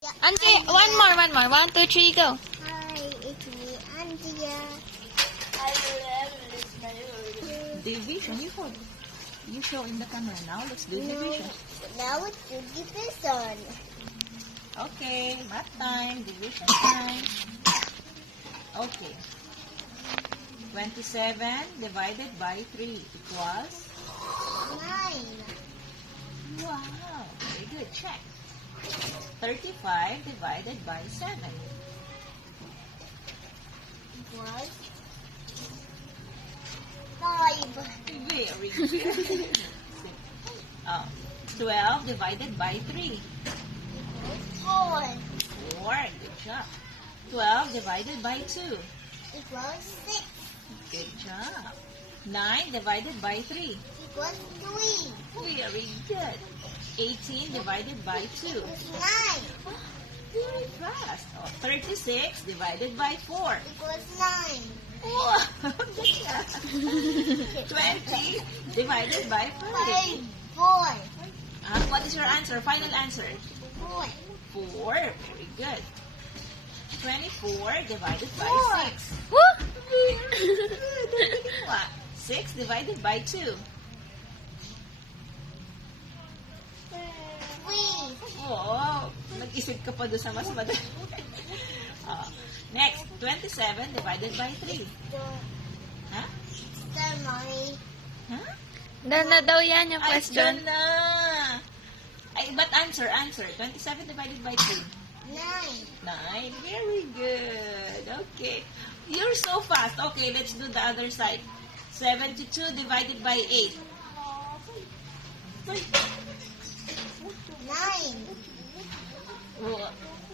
Auntie, one more. 1, 2, 3, go. Hi, it's me, Andrea. Division, you show in the camera now. Let's do division. Now it's the division. Okay, math time, division time. Okay. 27 divided by 3 equals? 9. Wow, very good. Check. 35 divided by 7. Equals 5. Very good. 12 divided by 3. 4. 4. Good job. 12 divided by 2. Equals 6. Good job. 9 divided by 3. Equals 3. Very good. 18 divided by 2. Equals 9. Very fast. 36 divided by 4. Equals 9. Wow, good job. 20 divided by 5. 4. What is your answer? Final answer? 4. 4. Very good. 24 divided by Four. 6. Woo! Very good. 6 divided by 2. 3. Oh, nag-isip ka pa doon sa mas madali. Next, 27 divided by 3. Ha? Mommy. Ha? Done na daw yan yung Ay, question. dyan na. Ay, but answer. 27 divided by 3. 9. 9. Very good. Okay. You're so fast. Okay, let's do the other side. 72 divided by 8. 9.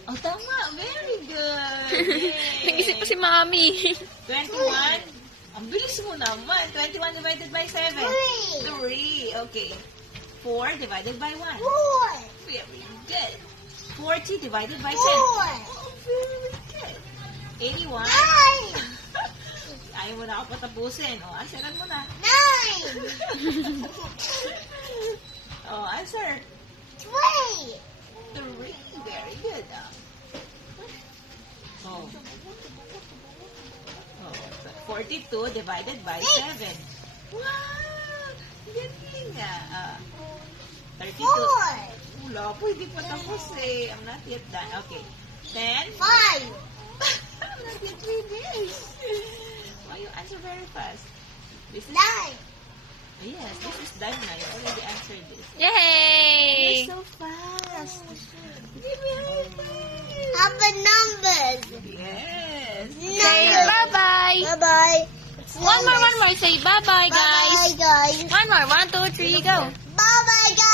Oh, tama. Very good. Nag-isip Yay. ko si Mami. 21. Ang bilis mo naman. 21 divided by 7. 3. 3. Okay. 4 divided by 1. 4. Very good. 40 divided by 10. 4. Very good. 81. 9. Ayaw mo na ako patapusin. O, answeran mo na. 9. O, answer. 3. 3. Very good. Oh. Oh, 42 divided by 7. Wow! Galing nga. 32. 4. Wala po, hindi pa tapos eh. I'm not yet done. Okay. 10. 5. I'm not yet finished. Why you answer very fast? This is... 9. Yes, this is done na. You already answered this. Yay! You're so fast. You're very fast. How about numbers? Yes. Say bye-bye. Bye-bye. One more. Say bye-bye, guys. Bye-bye, guys. One more. 1, 2, 3, go. Bye-bye, guys.